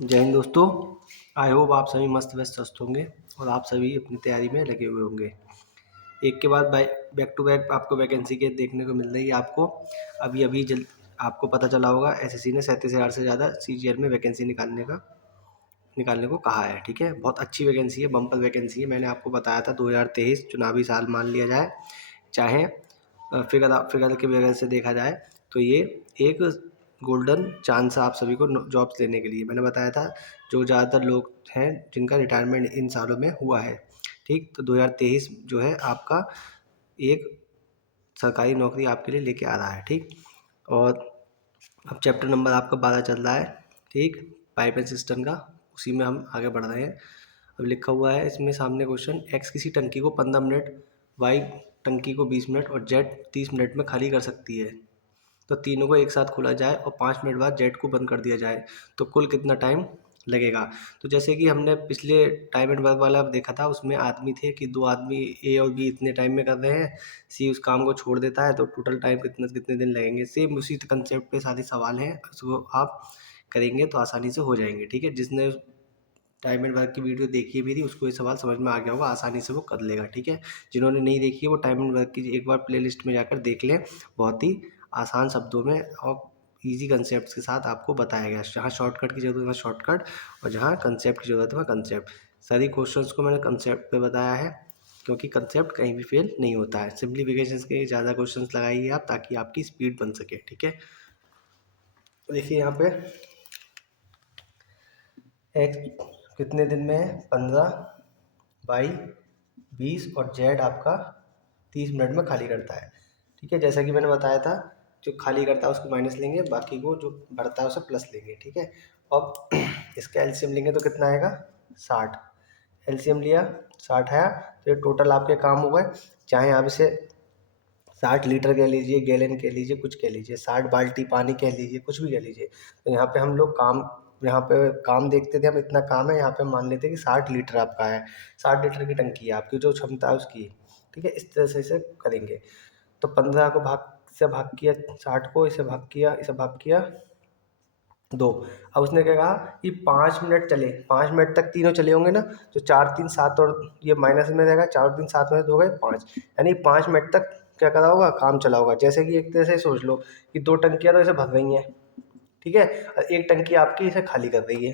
जय हिंद दोस्तों। I hope आप सभी मस्त व्यस्त स्वस्थ होंगे और आप सभी अपनी तैयारी में लगे हुए होंगे। एक के बाद बैक टू बैक आपको वैकेंसी के देखने को मिल रही है। आपको अभी अभी जल्द आपको पता चला होगा, एसएससी ने 37,000 से ज़्यादा सीजीएल में वैकेंसी निकालने को कहा है। ठीक है, बहुत अच्छी वैकेंसी है, बम्पर वैकेंसी है। मैंने आपको बताया था 2023 चुनावी साल मान लिया जाए, चाहे फिगर की वजह से देखा जाए तो ये एक गोल्डन चांस है आप सभी को जॉब्स लेने के लिए। मैंने बताया था जो ज़्यादातर लोग हैं जिनका रिटायरमेंट इन सालों में हुआ है। ठीक, तो 2023 जो है आपका एक सरकारी नौकरी आपके लिए लेके आ रहा है। ठीक, और अब चैप्टर नंबर आपका 12 चल रहा है। ठीक, पाइप एंड सिस्टम का, उसी में हम आगे बढ़ रहे हैं। अब लिखा हुआ है इसमें सामने क्वेश्चन, एक्स किसी टंकी को 15 मिनट, वाई टंकी को 20 मिनट और जेड 30 मिनट में खाली कर सकती है। तो तीनों को एक साथ खोला जाए और 5 मिनट बाद जेट को बंद कर दिया जाए तो कुल कितना टाइम लगेगा। तो जैसे कि हमने पिछले टाइम एंड वर्क वाला देखा था, उसमें आदमी थे कि 2 आदमी ए और बी इतने टाइम में कर रहे हैं, सी उस काम को छोड़ देता है, तो टोटल टाइम कितने कितने दिन लगेंगे। सेम उसी कंसेप्ट पे सारे सवाल हैं, उसको आप करेंगे तो आसानी से हो जाएंगे। ठीक है, जिसने टाइम एंड वर्क की वीडियो देखी भी थी उसको ये सवाल समझ में आ गया होगा, आसानी से वो कर लेगा। ठीक है, जिन्होंने नहीं देखी है वो टाइम एंड वर्क की एक बार प्लेलिस्ट में जाकर देख लें। बहुत ही आसान शब्दों में और इजी कंसेप्ट के साथ आपको बताया गया। जहाँ शॉर्टकट की ज़रूरत है वहाँ शॉर्टकट, और जहाँ कंसेप्ट की ज़रूरत है वहाँ कंसेप्ट। सारी क्वेश्चंस को मैंने कंसेप्ट पे बताया है, क्योंकि कंसेप्ट कहीं भी फेल नहीं होता है। सिंप्लीफिकेशन के ज़्यादा क्वेश्चंस लगाइए आप, ताकि आपकी स्पीड बन सके। ठीक है, देखिए यहाँ पे एक्स कितने दिन में है 15, वाई 20 और जेड आपका 30 मिनट में खाली करता है। ठीक है, जैसा कि मैंने बताया था, जो खाली करता है उसको माइनस लेंगे, बाकी को जो बढ़ता है उसे प्लस लेंगे। ठीक है, अब इसका एलसीएम लेंगे तो कितना आएगा 60। एलसीएम लिया 60 आया, तो ये टोटल आपके काम हो गए। चाहे आप इसे 60 लीटर कह लीजिए, गैलन कह लीजिए, कुछ कह लीजिए, 60 बाल्टी पानी कह लीजिए, कुछ भी कह लीजिए। तो यहाँ पे हम लोग यहाँ पे काम देखते थे, हम इतना काम है, यहाँ पे मान लेते हैं कि 60 लीटर आपका है, 60 लीटर की टंकी है आपकी, जो क्षमता है उसकी। ठीक है, इस तरह से इसे करेंगे। तो 15 को भाग किया, 60 को इसे भाग किया, इसे भाग किया 2। अब उसने क्या कहा कि 5 मिनट चले, 5 मिनट तक तीनों चले होंगे ना, तो 4 3 7 और ये माइनस में रहेगा, 4 3 7 में 2 हो गए 5, यानी 5 मिनट तक क्या करा होगा, काम चला होगा। जैसे कि एक तरह से सोच लो कि 2 टंकियाँ तो इसे भर रही हैं। ठीक है, और एक टंकी आपकी इसे खाली कर रही है।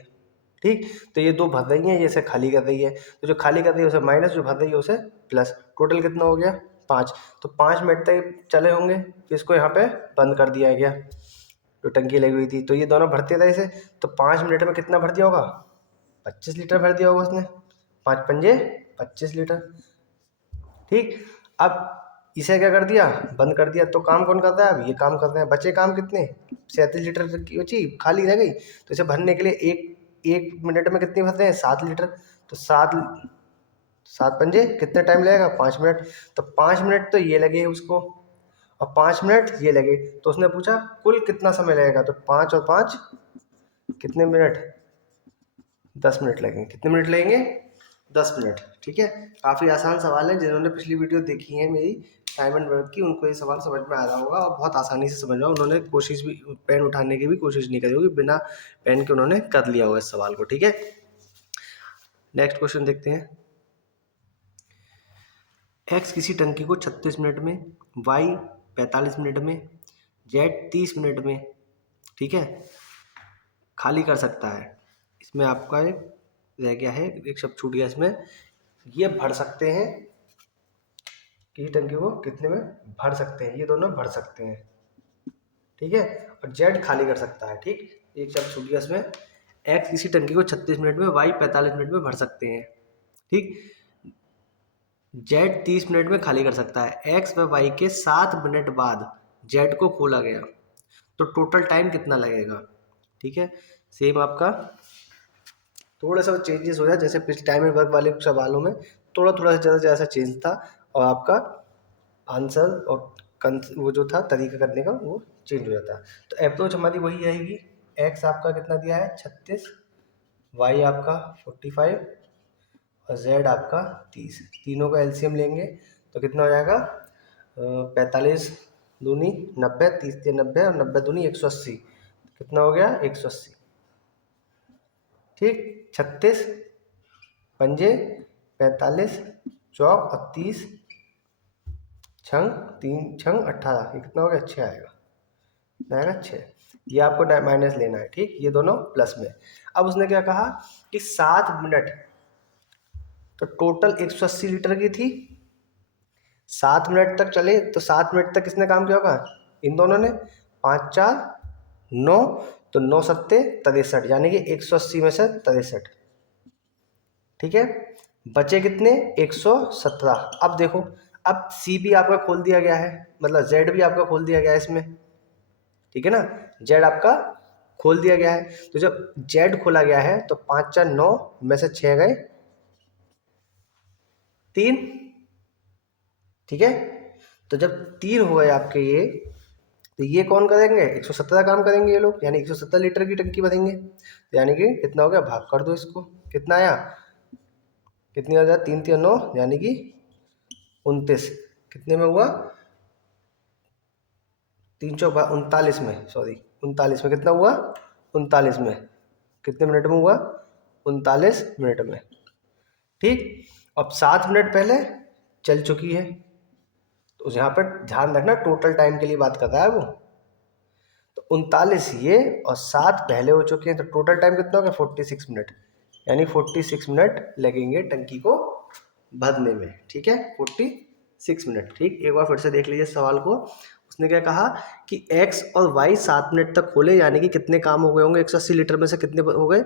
ठीक, तो ये 2 भर रही हैं, ये इसे खाली कर रही है, तो जो खाली कर रही है उसे माइनस, जो भर रही है उसे प्लस, टोटल कितना हो गया 5। तो 5 मिनट तक चले होंगे, तो इसको यहाँ पे बंद कर दिया गया, जो टंकी लगी हुई थी। तो ये दोनों भरते रहे इसे, तो 5 मिनट में कितना भर दिया होगा, 25 लीटर भर दिया होगा उसने, 5 पंजे 25 लीटर। ठीक, अब इसे क्या कर दिया, बंद कर दिया। तो काम कौन कर रहा है, अब ये काम कर रहे हैं। बचे काम कितने, 37 लीटर की बची, खाली रह गई। तो इसे भरने के लिए एक मिनट में कितनी भरते हैं, 7 लीटर। तो 7 पंजे कितने टाइम लगेगा, 5 मिनट। तो 5 मिनट तो ये लगे उसको, और 5 मिनट ये लगे। तो उसने पूछा कुल कितना समय लगेगा, तो 5 और 5 कितने मिनट, 10 मिनट लगेंगे। कितने मिनट लगेंगे, 10 मिनट। ठीक है, काफ़ी आसान सवाल है। जिन्होंने पिछली वीडियो देखी है मेरी टाइम एंड वर्क की, उनको ये सवाल समझ में आ रहा होगा और बहुत आसानी से समझ रहा, उन्होंने कोशिश भी पेन उठाने की भी कोशिश नहीं करी होगी, बिना पेन के उन्होंने कर लिया होगा इस सवाल को। ठीक है, नेक्स्ट क्वेश्चन देखते हैं। एक्स किसी टंकी को 36 मिनट में, वाई 45 मिनट में, जेड 30 मिनट में, ठीक है, खाली कर सकता है। इसमें आपका एक रह गया है, एक शब्द छूट गया इसमें, ये भर सकते हैं, किसी टंकी को कितने में भर सकते हैं, ये दोनों भर सकते हैं। ठीक है, और जेड खाली कर सकता है। ठीक, एक शब्द छूट गया इसमें। एक्स किसी टंकी को 36 मिनट में, वाई 45 मिनट में भर सकते हैं। ठीक, जेड 30 मिनट में खाली कर सकता है। एक्स व वाई के 7 मिनट बाद जेड को खोला गया, तो टोटल टाइम कितना लगेगा। ठीक है, सेम आपका थोड़ा सा चेंजेस हो जाए, जैसे पिछले टाइम वर्क वाले सवालों में थोड़ा थोड़ा ज़्यादा जैसा चेंज था, और आपका आंसर और वो जो था तरीका करने का वो चेंज हो जाता है। तो अप्रोच हमारी वही रहेगी। एक्स आपका कितना दिया है 36, वाई आपका 45 और जेड आपका 30। तीनों का एलसीएम लेंगे तो कितना हो जाएगा, 45 दूनी 90, 30 से 90 और 90 दूनी 180, कितना हो गया 180। ठीक, 36 पंजे 45 चौक और 30 छंग 3 छंग 18, ये कितना हो गया? 6 आएगा 6। ये आपको माइनस लेना है, ठीक, ये दोनों प्लस में। अब उसने क्या कहा कि 7 मिनट, तो टोटल 180 लीटर की थी, 7 मिनट तक चले तो 7 मिनट तक किसने काम किया होगा? इन दोनों ने। 5 4 9, तो 9 सत्ते 63, यानी कि 180 में से 63, ठीक है। बचे कितने? 117। अब देखो, अब सी भी आपका खोल दिया गया है, मतलब जेड भी आपका खोल दिया गया है इसमें, ठीक है ना, जेड आपका खोल दिया गया है। तो जब जेड खोला गया है तो 5 4 9 में से 6 गए 3, ठीक है। तो जब 3 हो गए आपके ये, तो ये कौन करेंगे? 117 काम करेंगे ये लोग, यानी 117 लीटर की टंकी भरेंगे। तो यानी कि कितना हो गया? भाग कर दो इसको, कितना आया? कितनी आ जाए? 3 3 9, यानी कि 29। कितने में हुआ? 3 चौक 39 में, सॉरी 39 में। कितना हुआ? 39 में। कितने मिनट में हुआ? 39 मिनट में, ठीक। अब 7 मिनट पहले चल चुकी है, तो यहाँ पर ध्यान रखना टोटल टाइम के लिए बात कर रहा है वो। तो 39 ये और 7 पहले हो चुके हैं, तो टोटल टाइम कितना हो गया? 46 मिनट, यानी 46 मिनट लगेंगे टंकी को भरने में, ठीक है, 46 मिनट, ठीक। एक बार फिर से देख लीजिए सवाल को। उसने क्या कहा कि x और y 7 मिनट तक खोले, यानी कि कितने काम हो गए होंगे? 180 लीटर में से कितने हो गए?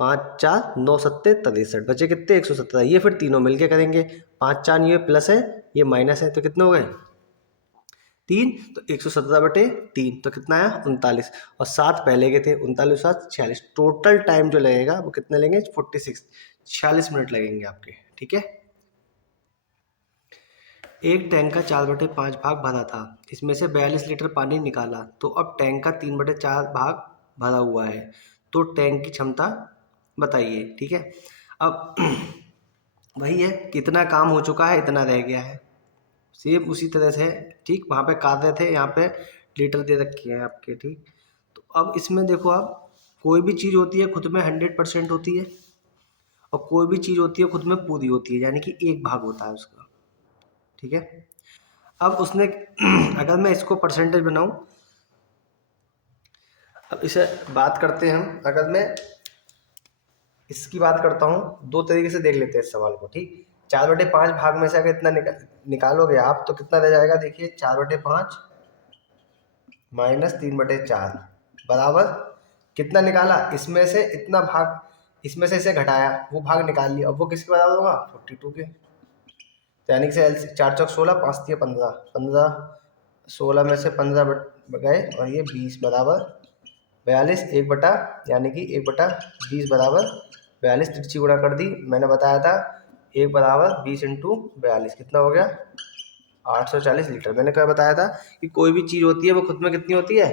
5 4 9 सत्ते 63, बचे कितने? 117। ये फिर तीनों मिलके करेंगे, 5 4 ये प्लस है, ये माइनस है, तो कितने हो गए? 3, तो 117/3, तो कितना आया? 39। और 7 पहले के थे, 39 7 46। टोटल टाइम जो लगेगा वो कितने लेंगे? 46, 46 मिनट लगेंगे आपके, ठीक है। एक टैंक का 4/5 भाग भरा था, इसमें से 42 लीटर पानी निकाला, तो अब टैंक का 3/4 भाग भरा हुआ है, तो टैंक की क्षमता बताइए, ठीक है। अब वही है, कितना काम हो चुका है, इतना रह गया है, सेम उसी तरह से, ठीक। वहाँ पे कार्य थे, यहाँ पे लीटर दे रखे हैं आपके, ठीक। तो अब इसमें देखो आप, कोई भी चीज़ होती है खुद में 100% होती है, और कोई भी चीज़ होती है खुद में पूरी होती है, यानी कि एक भाग होता है उसका, ठीक है। अब उसने अगर मैं इसको परसेंटेज बनाऊं, अब इसे बात करते हैं हम, अगर मैं इसकी बात करता हूँ, दो तरीके से देख लेते हैं इस सवाल को, ठीक। 4/5 भाग में से अगर इतना निकालोगे आप, तो कितना रह जाएगा? देखिए, 4/5 माइनस 3/4 बराबर कितना निकाला? इसमें से इतना भाग, इसमें से इसे घटाया, वो भाग निकाल लिया, अब वो किसके बराबर होगा? 42 के। तो यानी कि से 4 चौक 16, 5 3 15, 15 16 में से 15 गए, और ये 20 बराबर 42, 1 बटा, यानी कि 1/20 बराबर 42। तिरछी गुणा कर दी, मैंने बताया था 1 बराबर 20 इंटू 42, कितना हो गया? 840 लीटर। मैंने क्या बताया था कि कोई भी चीज़ होती है वो खुद में कितनी होती है?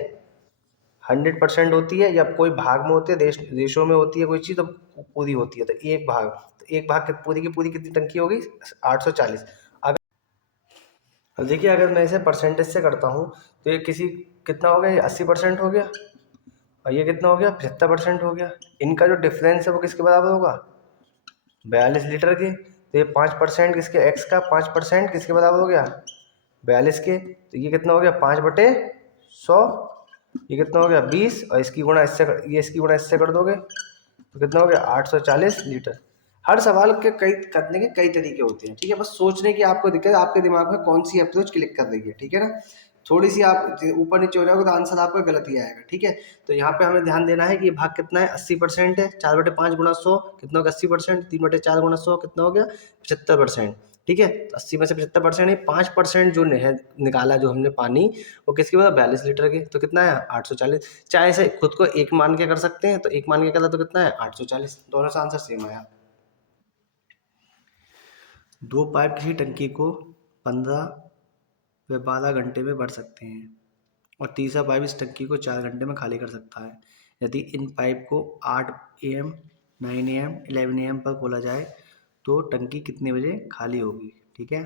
100% होती है, या कोई भाग में होती है, देशों में होती है कोई चीज़, तो पूरी होती है, तो एक भाग, तो एक भाग पूरी की पूरी कितनी टंकी होगी? 840। अगर, अब देखिए, अगर मैं इसे परसेंटेज से करता हूँ, तो ये किसी कितना हो गया? ये 80% हो गया, और ये कितना हो गया? 75% हो गया। इनका जो डिफरेंस है वो किसके बराबर होगा? 42 लीटर के। तो ये 5% किसके? एक्स का 5% किसके बराबर हो गया? 42 के। तो ये कितना हो गया? 5/100। ये कितना हो गया? 20, और इसकी गुणा इससे ये इसकी गुणा इससे कर दोगे, तो कितना हो गया? 840 लीटर। हर सवाल के कई करने के कई तरीके होते हैं, ठीक है। बस सोचने की आपको दिक्कत, आपके दिमाग में कौन सी अप्रोच क्लिक कर रही है, ठीक है ना। थोड़ी सी आप ऊपर नीचे हो जाओगे तो आंसर आपका गलत ही आएगा, ठीक है। तो यहाँ पे हमें ध्यान देना है कि ये भाग कितना है? 80% है। 4/5 गुणा 100 कितना होगा? 80%। 3/4 गुणा 100 कितना हो गया? 75%, ठीक है। तो 80 में से 75% है, 5% जो है निकाला जो हमने पानी, वो किसके बाद? 42 लीटर के। तो कितना है? 840। चाहे इसे खुद को एक मान के कर सकते हैं, तो एक मान के करा तो कितना है? 840। दोनों से आंसर सेम आया। 2 पाइप किसी टंकी को 15 व 12 घंटे में भर सकते हैं, और तीसरा पाइप इस टंकी को 4 घंटे में खाली कर सकता है। यदि इन पाइप को 8 AM 9 AM 11 AM पर खोला जाए, तो टंकी कितने बजे खाली होगी, ठीक है।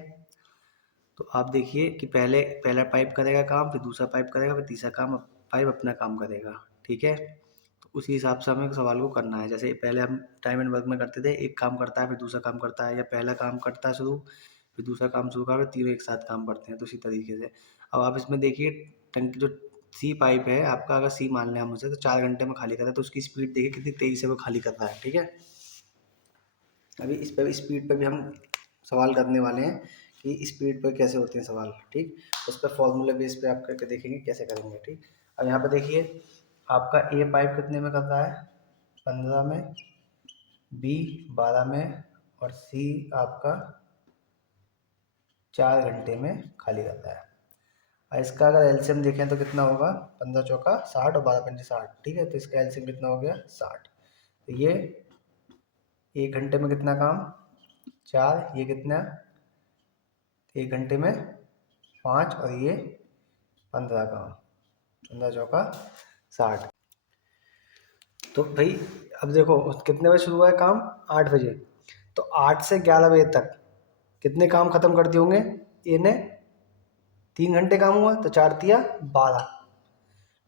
तो आप देखिए कि पहले पहला पाइप करेगा काम, फिर दूसरा पाइप करेगा, फिर तीसरा काम पाइप अपना काम करेगा, ठीक है। तो उसी हिसाब से हमें सवाल को करना है। जैसे पहले हम टाइम एंड वर्क में करते थे, एक काम करता है फिर दूसरा काम करता है, या पहला काम करता है शुरू, फिर दूसरा काम शुरू कर, तीनों एक साथ काम करते हैं। तो इसी तरीके से अब आप इसमें देखिए, टंकी जो सी पाइप है आपका, अगर सी मान लें हम उसे, तो 4 घंटे में खाली करता है, तो उसकी स्पीड देखिए कितनी तेज़ी से वो खाली कर रहा है। ठीक है, अभी इस पर स्पीड पर भी हम सवाल करने वाले हैं कि स्पीड पर कैसे होते हैं सवाल। ठीक, उस पर फॉर्मूले बेस पे आप करके देखेंगे कैसे करेंगे। ठीक, अब यहाँ पे देखिए आपका ए पाइप कितने में कर रहा है, 15 में, बी 12 में, और सी आपका 4 घंटे में खाली करता है। और इसका अगर एलसीएम देखें तो कितना होगा, 15 चौका 60 और 12 पंजे 60। ठीक है, तो इसका एलसीएम कितना हो गया, 60। तो ये 1 घंटे में कितना काम, 4, ये कितना 1 घंटे में 5, और ये 15 काम, 15 चौका 60। तो भाई अब देखो कितने बजे शुरू हुआ है काम, 8 बजे। तो 8 से 11 बजे तक कितने काम खत्म कर दिए होंगे ए ने, 3 घंटे काम हुआ, तो 4 तिया 12।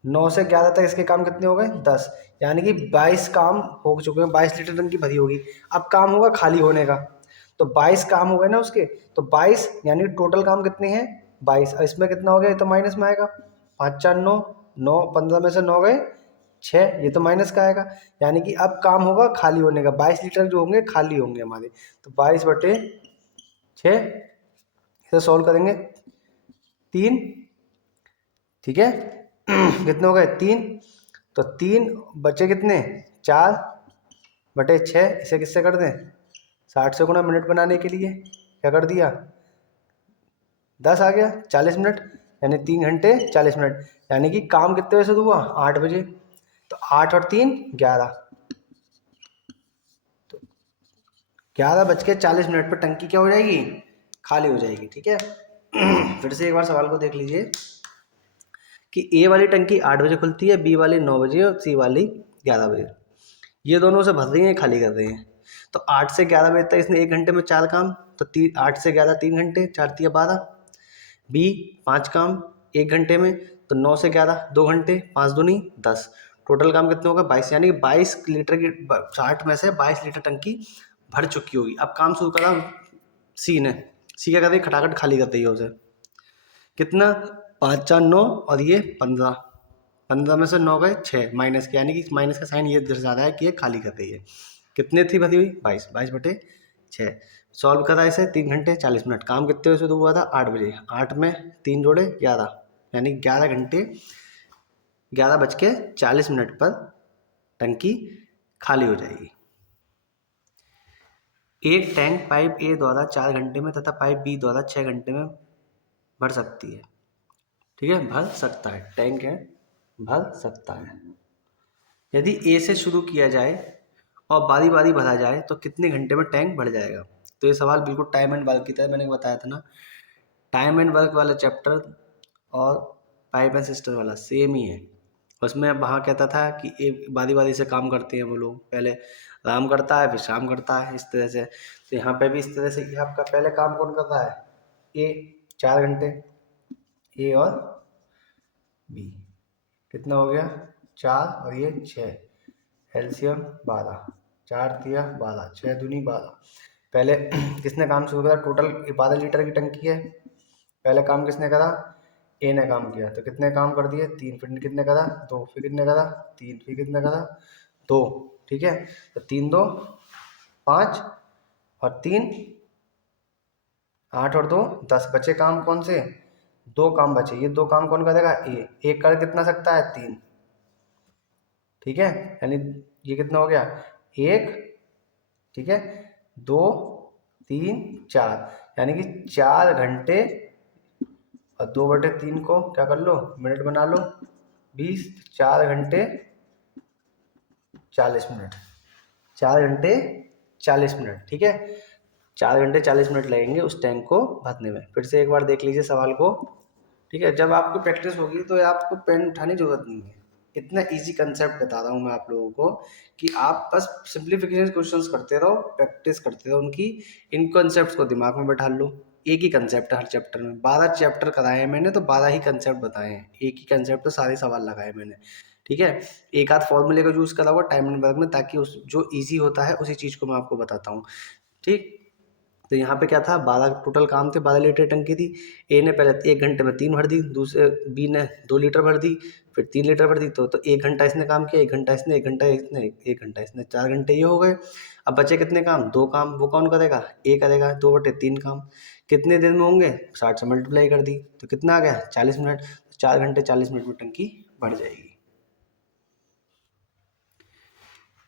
9 से 11 तक इसके काम कितने हो गए, 10। यानी कि 22 काम हो चुके हैं, 22 लीटर टंकी भरी होगी। अब काम होगा खाली होने का, तो 22 काम हो गए ना उसके, तो 22 यानी टोटल काम कितने हैं, 22। और इसमें कितना हो गया, ये तो माइनस में आएगा, 5 4 9, 9 15 में से 9 गए 6, ये तो माइनस का आएगा। यानी कि अब काम होगा खाली होने का, 22 लीटर जो होंगे खाली होंगे हमारे। तो 22/6 इसे सॉल्व करेंगे, 3। ठीक है कितने हो गए, 3। तो 3 बचे कितने, 4/6। इसे किससे कर दें, 60 से गुणा, मिनट बनाने के लिए क्या कर दिया, 10 आ गया, 40 मिनट, यानी 3 घंटे 40 मिनट। यानी कि काम कितने बजे शुरू हुआ, 8 बजे। तो 8 और 3 11, तो 11:40 पर टंकी क्या हो जाएगी, खाली हो जाएगी। ठीक है फिर से एक बार सवाल को देख लीजिए कि ए वाली टंकी 8 बजे खुलती है, बी वाली 9 बजे और सी वाली 11 बजे। ये दोनों से भर रही हैं, खाली कर रहे हैं। तो 8 से 11 बजे तक इसने 1 घंटे में 4 काम, तो 8 से 11 3 घंटे, 4 तिया 12। बी 5 काम 1 घंटे में, तो 9 से 11 2 घंटे, 5 दूनी 10। टोटल काम कितने होगा, 22। यानी 22 लीटर की 60 में से 22 लीटर टंकी भर चुकी होगी। अब काम शुरू करा सी ने, सी क्या कर रही है, खटाखट खाली कर रही है उसे। कितना, 5 4 9, और ये 15। 15 में से 9 गए 6, माइनस के, यानी कि माइनस का साइन ये दर्शा रहा है कि ये खाली कर रही है। कितने थी भरी हुई, 22, 22/6। सॉल्व करा इसे, 3 घंटे 40 मिनट। काम कितने बजे शुरू हुआ था, 8 बजे। 8 में 3 जोड़े 11, यानी 11 घंटे 11:40 पर टंकी खाली हो जाएगी। एक टैंक पाइप ए द्वारा 4 घंटे में तथा पाइप बी द्वारा 6 घंटे में भर सकती है। ठीक है, भर सकता है, टैंक है, भर सकता है। यदि ए से शुरू किया जाए और बारी बारी भरा जाए तो कितने घंटे में टैंक भर जाएगा। तो ये सवाल बिल्कुल टाइम एंड वर्क की तरह, मैंने बताया था ना, टाइम एंड वर्क वाला चैप्टर और पाइप एंड सिस्टम वाला सेम ही है। उसमें वहाँ कहता था कि एक बारी बारी से काम करते हैं वो लोग, पहले राम करता है फिर शाम करता है, इस तरह से। तो यहाँ पे भी इस तरह से कि आपका पहले काम कौन कर रहा है, ए 4 घंटे, ए और बी। कितना हो गया, 4 और ये 6, एलसीएम 12, 4 तिया 12, 6 दूनी 12। पहले किसने काम शुरू करा, टोटल 12 लीटर की टंकी है, पहले काम किसने करा, ए ने काम किया। तो कितने काम कर दिए, 3, फिर कितने करा 2, फिर कितने करा 3, फिर कितने करा 2। ठीक है, तो 3 2 5 और 3 8 और 2 10, बचे काम कौन से, 2 काम बचे। ये 2 काम कौन करेगा, ए। एक कर कितना सकता है, 3। ठीक है, यानी ये कितना हो गया, 1, ठीक है, 2 3 4, यानी कि 4 घंटे, और 2/3 को क्या कर लो, मिनट बना लो, 20। 4 घंटे 40 मिनट, 4 घंटे 40 मिनट। ठीक है, 4 घंटे 40 मिनट लगेंगे उस टैंक को भरने में। फिर से एक बार देख लीजिए सवाल को। ठीक है, जब आपको प्रैक्टिस होगी तो आपको पेन उठाने की जरूरत नहीं है। इतना इजी कंसेप्ट बता रहा हूँ मैं आप लोगों को कि आप बस सिंप्लीफिकेशन क्वेश्चंस करते रहो, प्रैक्टिस करते रहो उनकी, इन कंसेप्ट को दिमाग में बैठा लो। एक ही कंसेप्ट है हर चैप्टर में, 12 चैप्टर कराए हैं मैंने, तो 12 ही कंसेप्ट बताए हैं, एक ही कंसेप्ट पे सारे सवाल लगाए मैंने। ठीक है। एक आध फॉर्मूले का यूज़ करा हुआ टाइम एंड वर्क में, ताकि उस जो ईजी होता है उसी चीज़ को मैं आपको बताता हूँ। ठीक, तो यहाँ पे क्या था, 12 टोटल काम थे, 12 लीटर टंकी थी। ए ने पहले 1 घंटे में 3 भर दी, दूसरे बी ने 2 लीटर भर दी, फिर 3 लीटर भर दी। तो 1 घंटा इसने काम किया, 1 घंटा इसने, 1 घंटा इसने, 1 घंटा इसने, 4 घंटे ये हो गए। अब बचे कितने काम, 2 काम। वो कौन करेगा, ए करेगा। 2/3 काम कितने दिन में होंगे, 60 से मल्टीप्लाई कर दी तो कितना आ गया, 40 मिनट। 4 घंटे 40 मिनट में टंकी भर जाएगी।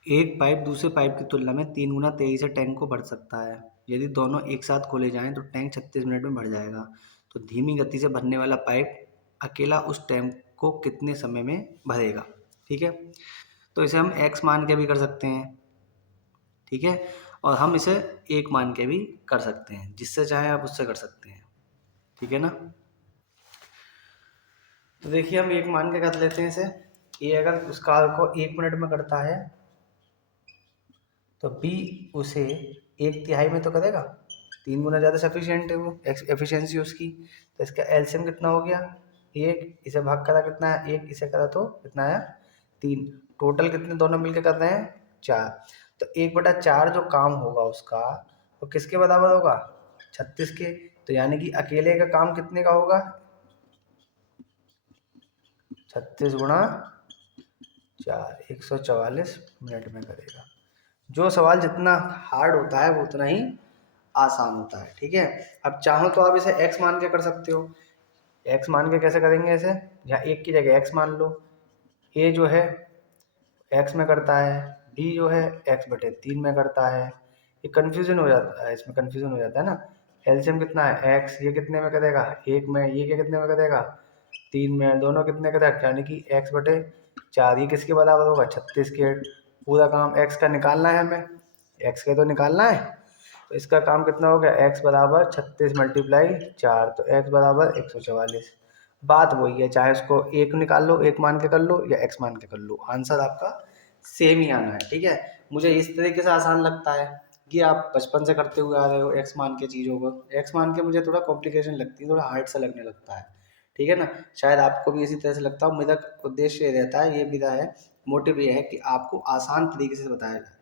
एक पाइप दूसरे पाइप की तुलना में 3 गुना तेजी से टैंक को भर सकता है। यदि दोनों एक साथ खोले जाएं तो टैंक 36 मिनट में भर जाएगा। तो धीमी गति से भरने वाला पाइप अकेला उस टैंक को कितने समय में भरेगा। ठीक है, तो इसे हम x मान के भी कर सकते हैं। ठीक है, और हम इसे 1 मान के भी कर सकते हैं, जिससे चाहे आप उससे कर सकते हैं। ठीक है ना। तो देखिए हम 1 मान के कर लेते हैं इसे। ये अगर उस कार को 1 मिनट में करता है तो बी उसे 1/3 में तो करेगा। 3 गुना ज़्यादा सफिशियंट है वो एफिशिएंसी उसकी। तो इसका एलसीएम कितना हो गया, 1, इसे भाग करा कितना है, 1 इसे करा तो कितना आया, 3। टोटल कितने दोनों मिलकर कर रहे हैं, 4। तो 1/4 जो काम होगा उसका वो किसके बराबर होगा, 36 के। तो यानी कि अकेले का काम कितने का होगा, 36 गुणा 4, 144 मिनट में करेगा। जो सवाल जितना हार्ड होता है वो उतना ही आसान होता है। ठीक है, अब चाहो तो आप इसे x मान के कर सकते हो। x मान के कैसे करेंगे इसे, यहाँ 1 की जगह x मान लो। a जो है x में करता है, b जो है x/3 में करता है। ये कन्फ्यूजन हो जाता है, इसमें कन्फ्यूजन हो जाता है ना। एलसीएम कितना है x, ये कितने में करेगा, 1 में, ये क्या कितने में करेगा, 3 में, दोनों कितने करेगा, यानी कि x/4। ये किसके बराबर होगा, 36 के। पूरा काम x का निकालना है हमें, x का तो निकालना है। तो इसका काम कितना हो गया, x बराबर 36 × 4, तो x बराबर 144। बात वही है, चाहे उसको 1 निकाल लो, 1 मान के कर लो, या x मान के कर लो, आंसर आपका सेम ही आना है। ठीक है, मुझे इस तरीके से आसान लगता है कि आप बचपन से करते हुए आ रहे हो x मान के चीज़ों को। x मान के मुझे थोड़ा कॉम्प्लिकेशन लगती है, थोड़ा हार्ड सा लगने लगता है। ठीक है ना, शायद आपको भी इसी तरह से लगता हो। मेरा उद्देश्य ये रहता है, ये मेरा है, मोटिव ये है कि आपको आसान तरीके से बताया जाए,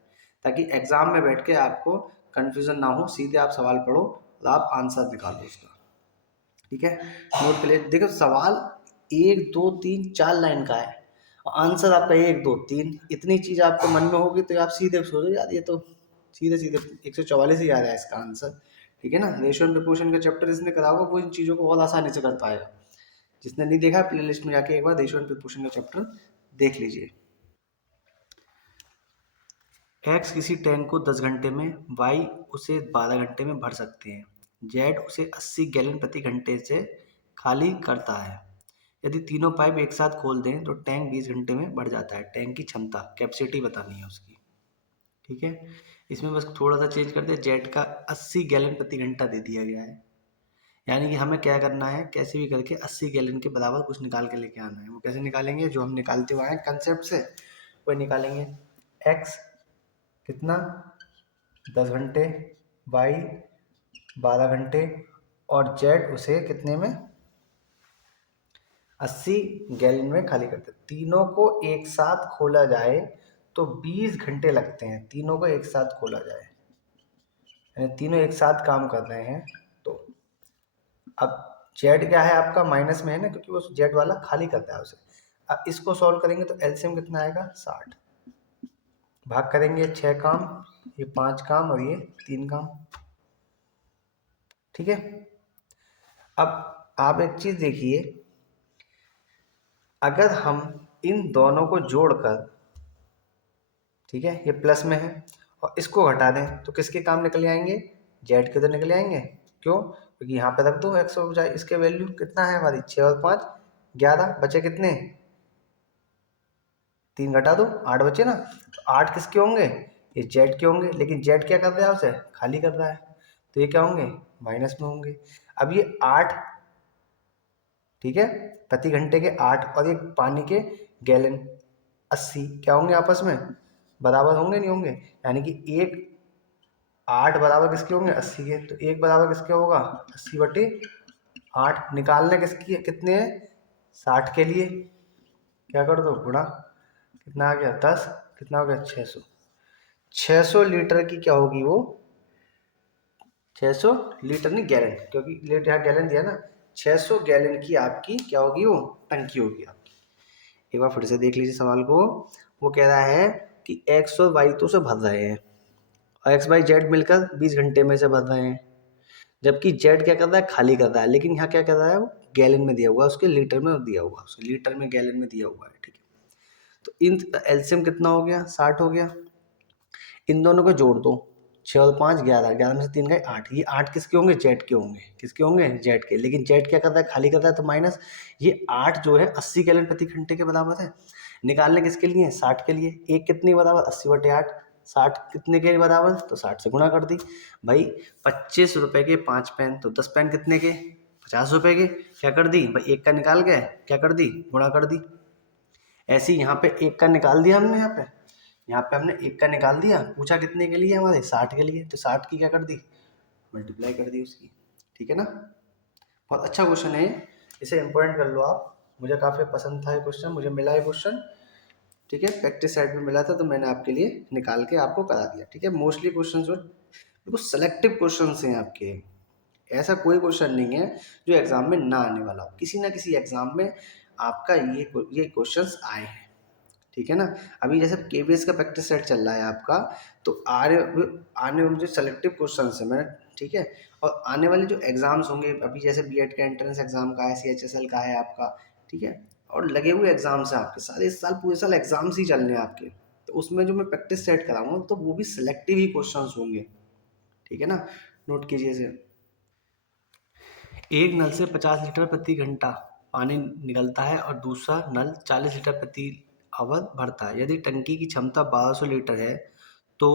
ताकि एग्जाम में बैठ के आपको कन्फ्यूजन ना हो, सीधे आप सवाल पढ़ो और आप आंसर निकालो उसका। ठीक है, नोट कर लिए। देखो सवाल 1 2 3 4 लाइन का है और आंसर आपका 1 2 3, इतनी चीज़ आपको मन में होगी तो आप सीधे सोचो यार ये तो सीधे सीधे 144 ही आ रहा है इसका आंसर। ठीक है ना, रेशियो एंड प्रोपोर्शन का चैप्टर जिसने करा होगा वो इन चीज़ों को बहुत आसानी से कर पाएगा। जिसने नहीं देखा प्ले लिस्ट में जाके एक बार रेशियो एंड प्रोपोर्शन का चैप्टर देख लीजिए। एक्स किसी टैंक को 10 घंटे में, वाई उसे 12 घंटे में भर सकते हैं, जेड उसे 80 गैलन प्रति घंटे से खाली करता है। यदि तीनों पाइप एक साथ खोल दें तो टैंक 20 घंटे में भर जाता है। टैंक की क्षमता, कैपेसिटी बतानी है उसकी। ठीक है, इसमें बस थोड़ा सा चेंज कर दे, जेड का 80 गैलन प्रति घंटा दे दिया गया है। यानी कि हमें क्या करना है, कैसे भी करके 80 गैलन के बराबर कुछ निकाल के लेके आना है। वो कैसे निकालेंगे, जो हम निकालते हुए आए कंसेप्ट से वो निकालेंगे। एक्स कितना, 10 घंटे, वाई 12 घंटे, और जेड उसे कितने में, 80 गैलन में खाली करते। तीनों को एक साथ खोला जाए तो 20 घंटे लगते हैं, तीनों को एक साथ खोला जाए, यानी तीनों एक साथ काम कर रहे हैं। तो अब जेड क्या है आपका, माइनस में है ना, क्योंकि वो जेड वाला खाली करता है उसे। अब इसको सॉल्व करेंगे तो एलसीएम कितना आएगा, 60। भाग करेंगे 6 काम, ये 5 काम और ये 3 काम। ठीक है, अब आप एक चीज देखिए, अगर हम इन दोनों को जोड़कर, ठीक है, ये प्लस में है, और इसको घटा दें तो किसके काम निकल आएंगे, जेड के तो निकल आएंगे। क्यों, क्योंकि यहाँ पे रख दो एक्स हो जाए, इसके वैल्यू कितना है हमारी, 6 और 5 11, बचे कितने, 3 घटा दो, 8 बचे ना। तो 8 किसके होंगे, ये जेड के होंगे, लेकिन जेड क्या कर रहा है, उसे खाली कर रहा है, तो ये क्या होंगे, माइनस में होंगे। अब ये 8, ठीक है, प्रति घंटे के 8 और ये पानी के गैलन 80 क्या होंगे, आपस में बराबर होंगे, नहीं होंगे। यानी कि एक 8 बराबर किसके होंगे, 80 के। तो एक बराबर किसके होगा, 80/8। निकालने किसकी कितने हैं, 60 के लिए क्या कर दो, गुणा। कितना आ गया 10, कितना हो गया 600। 600 लीटर की क्या होगी वो, 600 लीटर नहीं गैलन, क्योंकि लीटर यहाँ गैलन दिया ना, 600 गैलन की आपकी क्या होगी वो टंकी होगी आपकी। एक बार फिर से देख लीजिए सवाल को। वो कह रहा है कि एक्स और वाई तो से भर रहे हैं और एक्स वाई जेड मिलकर 20 घंटे में से भर रहे हैं, जबकि जेड क्या कर रहा है खाली कर रहा है, लेकिन यहाँ क्या कर रहा है वो गैलन में दिया हुआ है, उसके लीटर में दिया हुआ है, उसके लीटर में गैलन में दिया हुआ है, ठीक है। तो इन एलसीएम कितना हो गया 60 हो गया। इन दोनों को जोड़ दो, 6 और 5 11, 11 में से 3 गए 8, ये 8 किसके होंगे जेड के होंगे, किसके होंगे जेड के, लेकिन जेड क्या करता है खाली करता है तो माइनस, ये 8 जो है 80 गैलन प्रति घंटे के बराबर है। निकालने किसके लिए 60 के लिए, एक कितने बराबर 80/8, 60 कितने के बराबर तो 60 से गुणा कर दी भाई। 25 रुपए के 5 पेन, तो 10 पेन कितने के 50 रुपए के, क्या कर दी भाई एक का निकाल गए, क्या कर दी गुणा कर दी। ऐसे ही यहाँ पे एक का निकाल दिया हमने, यहाँ पे हमने एक का निकाल दिया, पूछा कितने के लिए हमारे 60 के लिए, तो 60 की क्या कर दी मल्टीप्लाई कर दी उसकी, ठीक है ना। बहुत अच्छा क्वेश्चन है, इसे इंपॉर्टेंट कर लो आप, मुझे काफ़ी पसंद था ये क्वेश्चन, मुझे मिला ये क्वेश्चन, ठीक है, प्रैक्टिस साइड में मिला था तो मैंने आपके लिए निकाल के आपको करा दिया, ठीक है। मोस्टली क्वेश्चन जो बिल्कुल सेलेक्टिव क्वेश्चन हैं आपके, ऐसा कोई क्वेश्चन नहीं है जो एग्जाम में ना आने वाला हो, किसी ना किसी एग्जाम में आपका ये क्वेश्चंस आए हैं, ठीक है ना। अभी जैसे केबीएस का प्रैक्टिस सेट चल रहा है आपका, तो आने वाले जो सेलेक्टिव क्वेश्चन है मैंने, ठीक है, और आने वाले जो एग्जाम्स होंगे अभी जैसे बीएड का एंट्रेंस एग्जाम का है, सीएचएसएल का है आपका, ठीक है, और लगे हुए एग्जाम्स हैं आपके सारे, इस साल पूरे साल एग्जाम्स ही चलने हैं आपके, तो उसमें जो मैं प्रैक्टिस सेट कराऊंगा तो वो भी सिलेक्टिव ही क्वेश्चंस होंगे, ठीक है ना। नोट कीजिए इसे। एक नल से 50 लीटर प्रति घंटा पानी निकलता है और दूसरा नल 40 लीटर प्रति आवर भरता है। यदि टंकी की क्षमता 1200 लीटर है तो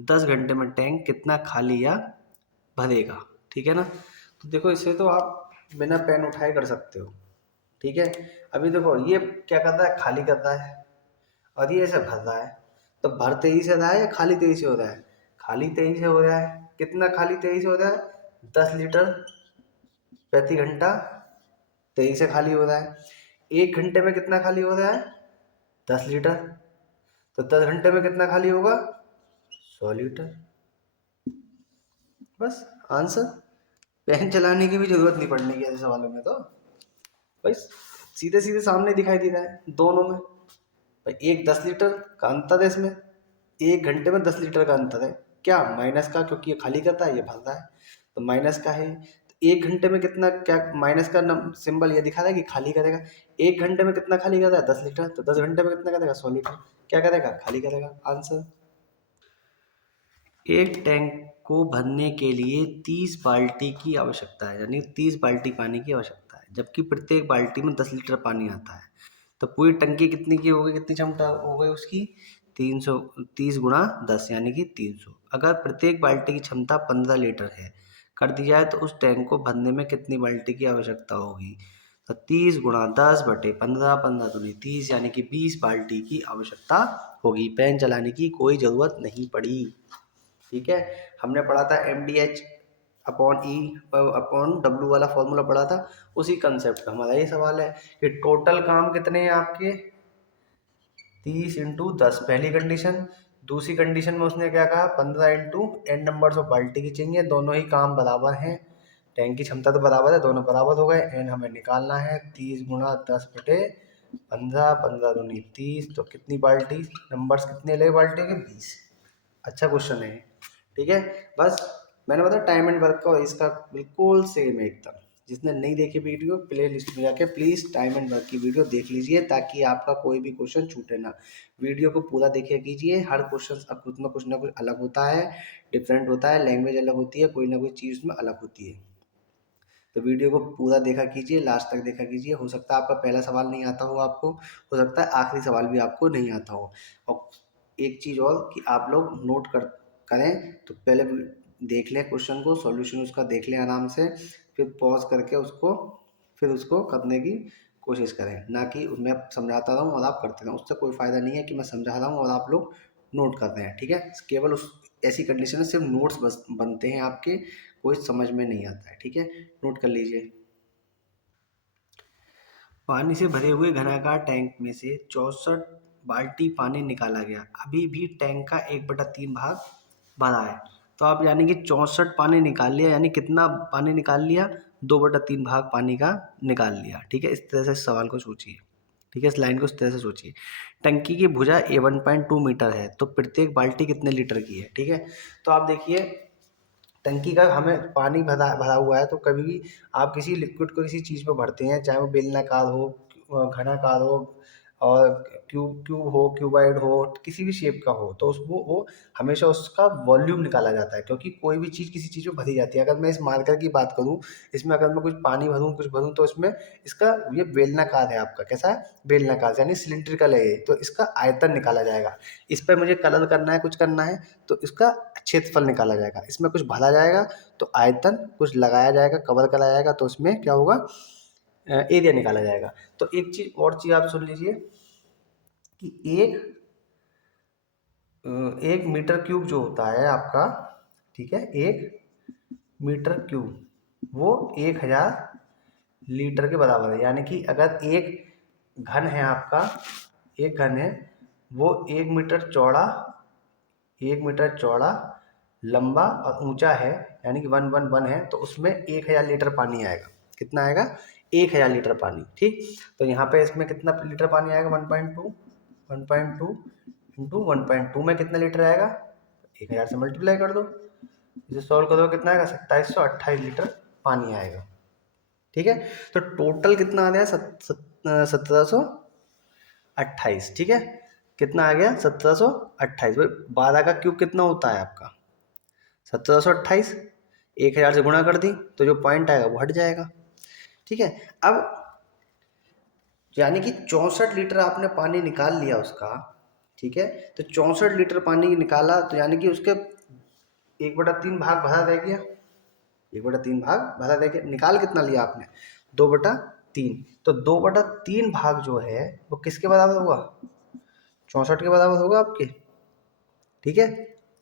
10 घंटे में टैंक कितना खाली या भरेगा, ठीक है ना। तो देखो इसे तो आप बिना पेन उठाए कर सकते हो, ठीक है। अभी देखो ये क्या कर रहा है खाली कर रहा है और ये ऐसे भर रहा है, तो भर तेजी से रहा है या खाली तेजी से हो रहा है, खाली तेजी से हो रहा है। कितना खाली तेजी से हो रहा है 10 लीटर प्रति घंटा तेजी से खाली हो रहा है। एक घंटे में कितना खाली हो रहा है 10 लीटर, तो 10 घंटे में कितना खाली होगा 100 लीटर। बस आंसर, पेन चलाने की भी जरूरत नहीं पड़ने की ऐसे सवालों में, तो भाई सीधे सीधे सामने दिखाई दे रहा है दोनों में। भाई एक 10 लीटर का अंतर है इसमें, एक घंटे में 10 लीटर का अंतर है, क्या माइनस का, क्योंकि ये खाली करता है ये भरता है, तो माइनस का है। तो एक घंटे में कितना, क्या माइनस का सिंबल ये दिखा रहा है कि खाली करेगा। एक घंटे में कितना खाली करता है 10 लीटर, तो 10 घंटे में कितना करेगा 100 लीटर, क्या करेगा खाली करेगा, आंसर। एक टैंक को भरने के लिए 30 बाल्टी की आवश्यकता है, यानी 30 बाल्टी पानी की आवश्यकता है, जबकि प्रत्येक बाल्टी में 10 लीटर पानी आता है। तो पूरी टंकी कितनी की होगी, कितनी क्षमता हो गई उसकी 300, 30 गुणा 10 यानी कि 300। अगर प्रत्येक बाल्टी की क्षमता 15 लीटर है कर दिया है तो उस टैंक को भरने में कितनी बाल्टी की आवश्यकता होगी। तो 30 गुणा 10/15, 15 दूनी 30 यानी कि 20 बाल्टी की आवश्यकता होगी। पेन चलाने की कोई ज़रूरत नहीं पड़ी, ठीक है। हमने पढ़ा था MdH/E/W वाला फॉर्मूला पढ़ा था, उसी कंसेप्ट का हमारा ये सवाल है कि टोटल काम कितने हैं आपके 30 × 10, पहली कंडीशन। दूसरी कंडीशन में उसने क्या कहा 15 इंटू n नंबर्स ऑफ बाल्टी की चाहिए, दोनों ही काम बराबर हैं, टैंक की क्षमता तो बराबर है, दोनों बराबर हो गए, n हमें निकालना है 30 गुणा 10/15, 15 दूनी 30, तो कितनी बाल्टी, नंबर्स कितने लगे बाल्टी के 20। अच्छा क्वेश्चन है, ठीक है। बस मैंने बताया टाइम एंड वर्क का इसका बिल्कुल सेम है एकदम। जिसने नहीं देखी वीडियो प्ले लिस्ट में जाके प्लीज़ टाइम एंड वर्क की वीडियो देख लीजिए ताकि आपका कोई भी क्वेश्चन छूटे ना। वीडियो को पूरा देखिए कीजिए, हर क्वेश्चन अब कुछ ना कुछ अलग होता है, डिफरेंट होता है, लैंग्वेज अलग होती है, कोई ना कोई चीज़ उसमें अलग होती है। तो वीडियो को पूरा देखा कीजिए, लास्ट तक देखा कीजिए, हो सकता है आपका पहला सवाल नहीं आता हो आपको, हो सकता है आखिरी सवाल भी आपको नहीं आता हो। और एक चीज़ और कि आप लोग नोट करें तो पहले देख लें क्वेश्चन को, सॉल्यूशन उसका देख लें आराम से, फिर पॉज करके उसको फिर उसको करने की कोशिश करें, ना कि मैं समझाता रहूँ और आप करते रहें, उससे कोई फ़ायदा नहीं है कि मैं समझा रहा हूँ और आप लोग नोट कर रहे हैं, ठीक है। केवल उस ऐसी कंडीशन में सिर्फ नोट्स बस बनते हैं आपके, कोई समझ में नहीं आता है, ठीक है। नोट कर लीजिए। पानी से भरे हुए घनाकार टैंक में से 64 बाल्टी पानी निकाला गया, अभी भी टैंक का 1/3 भाग भरा है। तो आप यानी कि 64 पानी निकाल लिया, यानी कितना पानी निकाल लिया, 2/3 भाग पानी का निकाल लिया। ठीक है, इस तरह से इस सवाल को सोचिए। ठीक है, इस लाइन को इस तरह से सोचिए। टंकी की भुजा 1.2 मीटर है, तो प्रत्येक बाल्टी कितने लीटर की है। ठीक है, तो आप देखिए टंकी का हमें पानी भरा भरा हुआ है, तो कभी भी आप किसी लिक्विड को किसी चीज़ में भरते हैं, चाहे वो बेलनाकार हो, घनाकार हो, और क्यूब हो, क्यूबॉइड हो, किसी भी शेप का हो, तो उसको वो हमेशा उसका वॉल्यूम निकाला जाता है, क्योंकि कोई भी चीज़ किसी चीज़ में भरी जाती है। अगर मैं इस मार्कर की बात करूँ, इसमें अगर मैं कुछ पानी भरूँ, कुछ भरूँ, तो इसमें इसका ये बेलनाकार है आपका, कैसा है, बेलनाकार, यानी सिलिंड्रिकल है ये, तो इसका आयतन निकाला जाएगा। इस पर मुझे कलर करना है, कुछ करना है, तो इसका क्षेत्रफल निकाला जाएगा। इसमें कुछ भरा जाएगा तो आयतन, कुछ लगाया जाएगा, कवर कराया जाएगा, तो उसमें क्या होगा, एरिया निकाला जाएगा। तो एक चीज़ और चीज़ आप सुन लीजिए कि एक मीटर क्यूब जो होता है आपका, ठीक है, 1 मीटर क्यूब वो 1000 लीटर के बराबर है। यानी कि अगर एक घन है आपका, एक घन है, वो 1 मीटर चौड़ा, लंबा और ऊंचा है, यानी कि 111 है, तो उसमें 1000 लीटर पानी आएगा। कितना आएगा, 1000 लीटर पानी। ठीक, तो यहाँ पे इसमें कितना लीटर पानी आएगा, 1.2 इंटू 1.2 में कितना लीटर आएगा, 1000 से मल्टीप्लाई कर दो, इसे सॉल्व करो, कितना आएगा, 2728 लीटर पानी आएगा। ठीक है, तो टोटल कितना आ गया, 1728। ठीक है, कितना आ गया, 1728। 12 का क्यूब कितना होता है आपका, 1728, 1000 से गुणा कर दी, तो जो पॉइंट आएगा वो हट जाएगा। ठीक है, अब यानी कि 64 लीटर आपने पानी निकाल लिया उसका। ठीक है, तो 64 लीटर पानी निकाला, तो यानी कि उसके 1/3 भाग भरा रह गया, 1/3 भाग भरा रह गया। निकाल कितना लिया आपने, 2/3। तो 2/3 भाग जो है वो किसके बराबर होगा, 64 के बराबर होगा आपके। ठीक है,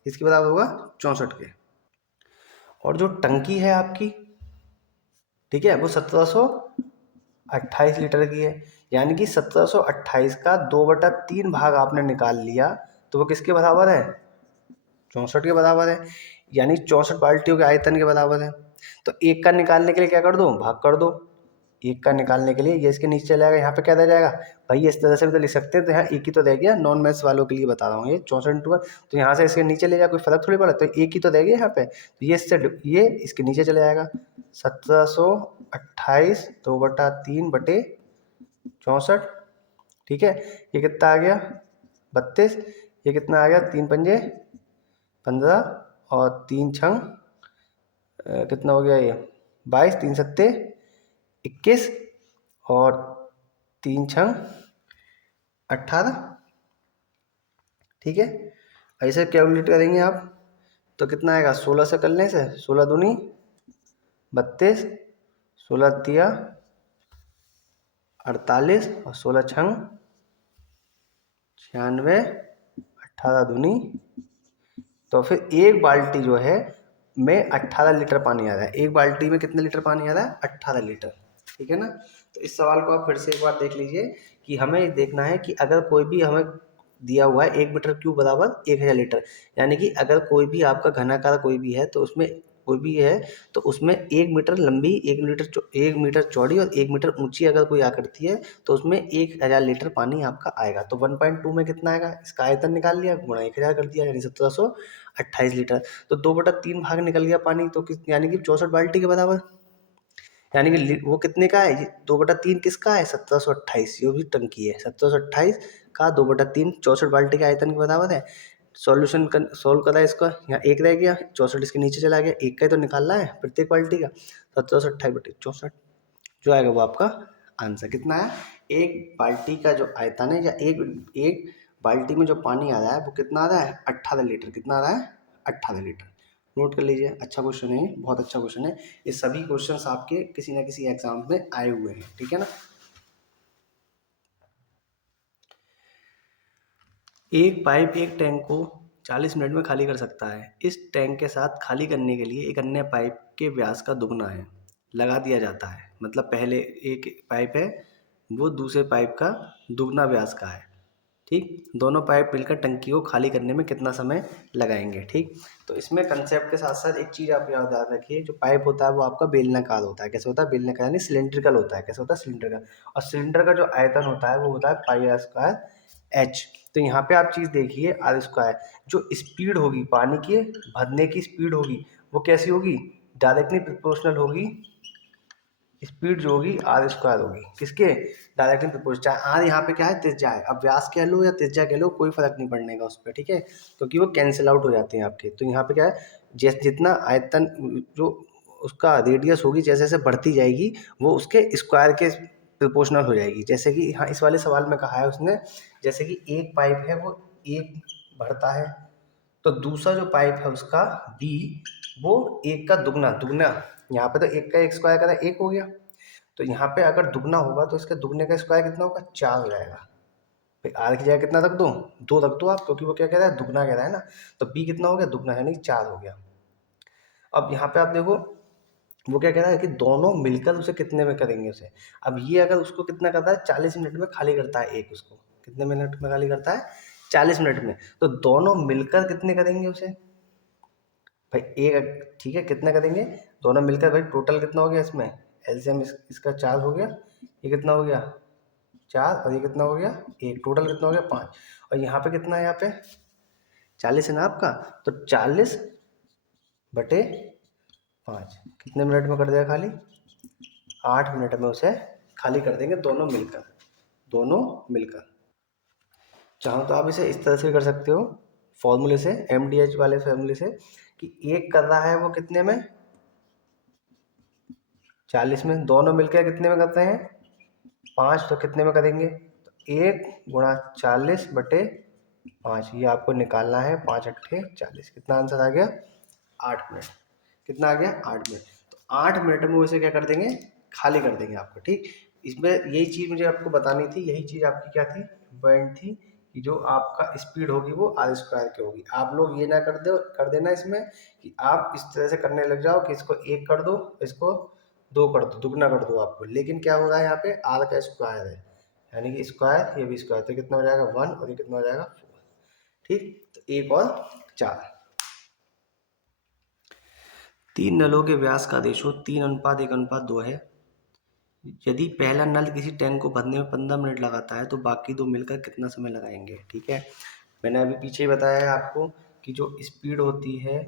किसके बराबर होगा, 64 के। और जो टंकी है आपकी, ठीक है, वो 1728 लीटर की है, यानी कि 1728 का 2/3 भाग आपने निकाल लिया, तो वो किसके बराबर है, 64 के बराबर है, यानी 64 बाल्टियों के आयतन के बराबर है। तो एक का निकालने के लिए क्या कर दो, भाग कर दो। एक का निकालने के लिए ये इसके नीचे चला जाएगा, यहाँ पे क्या रह जाएगा, भाई इस तरह से भी तो लिख सकते हैं, तो यहाँ एक ही तो रह गया, नॉन मैथ्स वालों के लिए बता रहा हूँ, ये 64 तो यहाँ से इसके नीचे ले जाए, कोई फर्क थोड़ी पड़ा, तो एक ही तो रह गया यहाँ पे, तो ये इसके नीचे चले जाएगा, 1728 2/3/64। ठीक है, ये कितना आ गया, 32, ये कितना आ गया, 3 पंजे 15, और 3 छंग कितना हो गया ये, 22, 3 सत्ते 21, और 3 छंग 18। ठीक है, ऐसे कैलकुलेट करेंगे आप, तो कितना आएगा, 16 से करने से, 16 दूनी 32, 16 तिया 48, और 16 छंग 96, 18 दूनी, तो फिर एक बाल्टी जो है में 18 लीटर पानी आ रहा है। एक बाल्टी में कितने लीटर पानी आ रहा है, 18 लीटर। ठीक है ना, तो इस सवाल को आप फिर से एक बार देख लीजिए कि हमें देखना है कि अगर कोई भी हमें दिया हुआ है 1 मीटर क्यूब बराबर 1000 लीटर, यानी कि अगर कोई भी आपका घनाकार कोई भी है, तो उसमें कोई भी है, तो उसमें 1 मीटर लंबी, 1 मीटर चौड़ी और 1 मीटर ऊंची अगर कोई आकृति है, तो उसमें 1000 लीटर पानी आपका आएगा। तो 1.2 में कितना आएगा, इसका आयतन निकाल लिया, गुणा 1000 कर दिया, यानी 1728 लीटर। तो 2/3 भाग निकल गया पानी, तो यानी कि 64 बाल्टी के बराबर, यानी कि वो कितने का है, 2/3 किसका है, 1728, जो भी टंकी है 1728 का 2/3 64 बाल्टी के आयतन के बराबर है। सॉल्यूशन सोल्व करा इसका, यहाँ एक रह गया, 64 इसके नीचे चला गया, एक का ही तो निकालना है प्रत्येक बाल्टी का, 1728/64 जो आएगा वो आपका आंसर कितना है। एक बाल्टी का जो आयतन है, या एक एक बाल्टी में जो पानी आ रहा है वो कितना आ रहा है, 18 लीटर। कितना आ रहा है, 18 लीटर। नोट कर लीजिए, अच्छा क्वेश्चन है, बहुत अच्छा क्वेश्चन है। ये सभी क्वेश्चंस आपके किसी ना किसी एग्जाम में आए हुए हैं, ठीक है ना। एक पाइप एक टैंक को 40 मिनट में खाली कर सकता है। इस टैंक के साथ खाली करने के लिए एक अन्य पाइप के व्यास का दुगना है लगा दिया जाता है। मतलब पहले एक पाइप है, वो दूसरे पाइप का दुगना व्यास का है। ठीक, दोनों पाइप मिलकर टंकी को खाली करने में कितना समय लगाएंगे। ठीक, तो इसमें कंसेप्ट के साथ साथ एक चीज़ आप याद रखिए, जो पाइप होता है वो आपका बेलनाकार होता है। कैसे होता है? बेलनाकार यानी सिलेंड्रिकल होता है। कैसे होता है? सिलेंड्रिकल। और सिलेंडर का जो आयतन होता है वो होता है पाई आर स्क्वायर एच। तो यहाँ पे आप चीज़ देखिए, आर स्क्वायर जो स्पीड होगी पानी के भरने की स्पीड होगी वो कैसी होगी? डायरेक्टली प्रोपोर्शनल होगी। स्पीड जो होगी आर स्क्वायर होगी, किसके? Directly proportional. चाहे आर यहाँ पे क्या है? त्रिज्या है। अब व्यास कह लो या त्रिज्या कह लो, कोई फर्क नहीं पड़ने का उस पर। ठीक है, क्योंकि वो कैंसिल आउट हो जाते हैं आपके। तो यहाँ पे क्या है, जितना आयतन जो उसका रेडियस होगी जैसे जैसे बढ़ती जाएगी वो उसके स्क्वायर के प्रोपोर्शनल हो जाएगी। जैसे कि हाँ, इस वाले सवाल में कहा है उसने, जैसे कि एक पाइप है वो एक भरता है, तो दूसरा जो पाइप है उसका बी वो एक का दुगना दुगना, यहाँ पे तो एक का एक स्क्वायर का था, एक हो गया। तो यहाँ पे अगर दुगना होगा तो इसके दुगने का स्क्वायर कितना होगा? 4 हो जाएगा। भाई आर की जगह कितना रख दो? 2 रख दो आप, क्योंकि वो क्या कह रहा है? दुगना कह रहा है ना। तो बी कितना हो गया? दुगना, यानी 4 हो गया। अब यहाँ पे आप देखो वो क्या कह रहा है कि दोनों मिलकर उसे कितने में करेंगे उसे। अब ये अगर उसको कितना करता है? 40 मिनट में खाली करता है एक, उसको कितने मिनट में खाली करता है? 40 मिनट में। तो दोनों मिलकर कितने करेंगे उसे? भाई एक, ठीक है, कितना करेंगे? दोनों मिलकर। भाई टोटल कितना हो गया इसमें? एलसीएम इसका 4 हो गया, ये कितना हो गया? 4, और ये कितना हो गया? 1। टोटल कितना हो गया? 5। और यहाँ पे कितना है? यहाँ पे 40 है ना आपका, तो 40/5 कितने मिनट में कर देगा खाली? 8 मिनट में उसे खाली कर देंगे, दोनों मिलकर। दोनों मिलकर चाहो तो आप इसे इस तरह से भी कर सकते हो, फॉर्मूले से, MDH वाले फॉर्मूले से, कि एक कर रहा है वो कितने में? 40 में। दोनों मिलकर कितने में करते हैं? 5। तो कितने में करेंगे? तो 1 गुणा 40/5, ये आपको निकालना है। 5 अट्ठे 40, कितना आंसर आ गया? 8 मिनट। कितना आ गया? 8 मिनट। तो 8 मिनट में उसे क्या कर देंगे? खाली कर देंगे आपको। ठीक, इसमें यही चीज़ मुझे आपको बतानी थी, यही चीज़ आपकी क्या थी? पॉइंट थी कि जो आपका स्पीड होगी वो आर स्क्वायर की होगी। आप लोग ये ना कर देना इसमें कि आप इस तरह से करने लग जाओ कि इसको 1 कर दो, इसको 2 कर दो, दुगना कर दो आपको। लेकिन क्या हो रहा है यहाँ पे? आर का स्क्वायर है, यानी कि स्क्वायर, ये भी स्क्वायर, तो कितना हो जाएगा? 1, और ये कितना हो जाएगा? 4। ठीक, तो 1 और 4। 3 नलों के व्यास का रेशो 3:1:2 है। यदि पहला नल किसी टैंक को भरने में 15 मिनट लगाता है तो बाकी 2 मिलकर कितना समय लगाएंगे। ठीक है, मैंने अभी पीछे ही बताया है आपको कि जो स्पीड होती है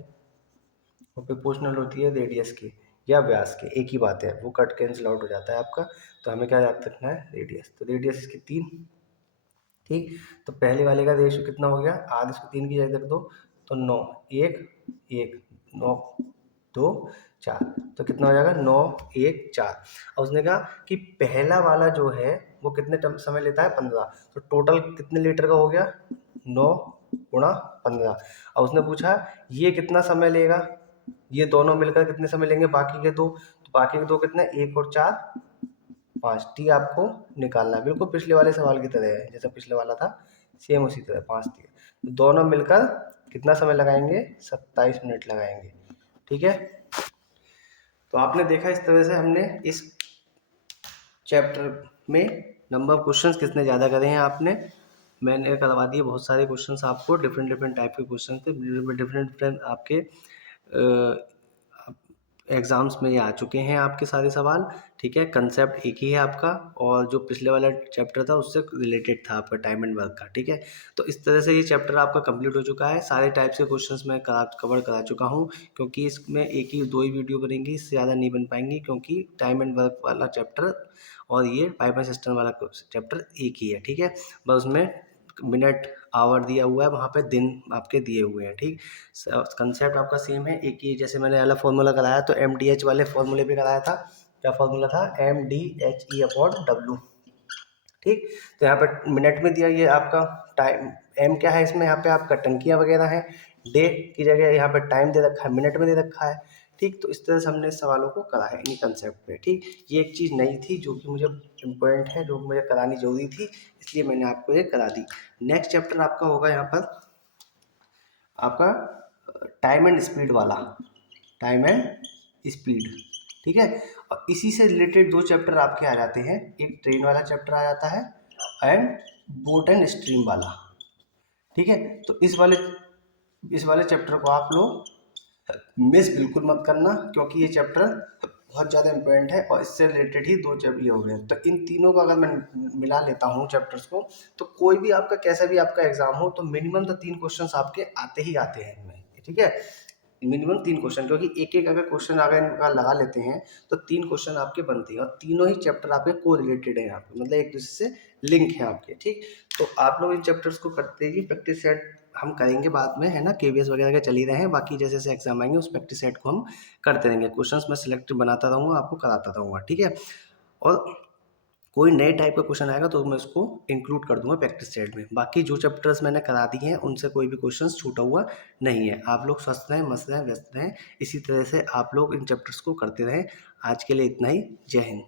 वो प्रोपोर्शनल होती है रेडियस की या व्यास के, एक ही बात है, वो कट कैंसिल आउट हो जाता है आपका। तो हमें क्या याद रखना है? रेडियस। तो रेडियस इसकी 3। ठीक, तो पहले वाले का रेशियो कितना हो गया? आर इसको 3 की जगह रख दो, तो 9, 1 1 9 2 4, तो कितना हो जाएगा? 9 1 4। और उसने कहा कि पहला वाला जो है वो कितने समय लेता है? 15। तो टोटल कितने लीटर का हो गया? 9 गुणा 15। और उसने पूछा ये कितना समय लेगा? ये दोनों मिलकर कितने समय लेंगे? बाकी के दो। तो बाकी के दो कितने? 1 और 4 5। टी आपको निकालना है, बिल्कुल पिछले वाले सवाल की तरह है, जैसा पिछले वाला था सेम उसी तरह 5 टी। तो दोनों मिलकर कितना समय लगाएंगे? 27 मिनट लगाएंगे। ठीक है, तो आपने देखा इस तरह से हमने इस चैप्टर में नंबर ऑफ क्वेश्चंस कितने ज़्यादा करे हैं आपने। मैंने करवा दिए बहुत सारे क्वेश्चंस आपको, डिफरेंट डिफरेंट टाइप के क्वेश्चन थे, डिफरेंट डिफरेंट आपके एग्जाम्स में ये आ चुके हैं आपके सारे सवाल। ठीक है, कंसेप्ट एक ही है आपका, और जो पिछले वाला चैप्टर था उससे रिलेटेड था आपका टाइम एंड वर्क का। ठीक है, तो इस तरह से ये चैप्टर आपका कंप्लीट हो चुका है। सारे टाइप्स के क्वेश्चंस मैं कवर करा चुका हूँ, क्योंकि इसमें एक ही 2 ही वीडियो बनेंगी, इससे ज़्यादा नहीं बन पाएंगी, क्योंकि टाइम एंड वर्क वाला चैप्टर और ये पाइपलाइन सिस्टम वाला चैप्टर एक ही है। ठीक है, बस उसमें मिनट आवर दिया हुआ है, वहाँ पे दिन आपके दिए हुए हैं। ठीक, कंसेप्ट आपका सेम है, एक ही। जैसे मैंने अलग फॉर्मूला कराया तो MDH वाले फॉर्मूले पे कराया था। क्या फॉर्मूला था? MDHE/W। ठीक, तो यहाँ पर मिनट में दिया ये आपका टाइम। एम क्या है इसमें? यहाँ पे आपका टंकियाँ वगैरह हैं। डे की जगह यहाँ पे टाइम दे रखा है, मिनट में दे रखा है। ठीक, तो इस तरह से हमने सवालों को करा है इन्हीं कंसेप्ट पे। ठीक, ये एक चीज़ नई थी जो कि मुझे इम्पोर्टेंट है, जो मुझे करानी जरूरी थी, इसलिए मैंने आपको ये करा दी। नेक्स्ट चैप्टर आपका होगा यहाँ पर आपका टाइम एंड स्पीड वाला, टाइम एंड स्पीड। ठीक है, और इसी से रिलेटेड 2 चैप्टर आपके आ जाते हैं, एक ट्रेन वाला चैप्टर आ जाता है एंड बोट एंड स्ट्रीम वाला। ठीक है, तो इस वाले चैप्टर को आप लोग मिस बिल्कुल मत करना, क्योंकि ये चैप्टर बहुत ज़्यादा इंपॉर्टेंट है और इससे रिलेटेड ही 2 चैप्टर हो गए। तो इन तीनों को अगर मैं मिला लेता हूँ चैप्टर्स को, तो कोई भी आपका कैसा भी आपका एग्जाम हो तो मिनिमम तो 3 क्वेश्चंस आपके आते ही आते हैं इनमें। ठीक है, मिनिमम 3 क्वेश्चन, क्योंकि एक एक अगर क्वेश्चन अगर इनका लगा लेते हैं तो 3 क्वेश्चन आपके बनते हैं और तीनों ही चैप्टर आपके को रिलेटेड है यहाँ पे, मतलब एक दूसरे से लिंक है आपके। ठीक, तो आप लोग इन चैप्टर्स को करते ही प्रैक्टिस सेट हम करेंगे बाद में, है ना, केवीएस वगैरह के चल ही रहे हैं, बाकी जैसे जैसे एग्जाम आएंगे उस प्रैक्टिस सेट को हम करते रहेंगे, क्वेश्चंस मैं सिलेक्ट बनाता रहूँगा, आपको कराता रहूँगा। ठीक है, और कोई नए टाइप का क्वेश्चन आएगा तो मैं उसको इंक्लूड कर दूंगा प्रैक्टिस सेट में। बाकी जो चैप्टर्स मैंने करा दिए हैं उनसे कोई भी क्वेश्चन छूटा हुआ नहीं है। आप लोग स्वस्थ रहें, मस्त रहें, व्यस्त रहें, इसी तरह से आप लोग इन चैप्टर्स को करते रहें। आज के लिए इतना ही। जय हिंद।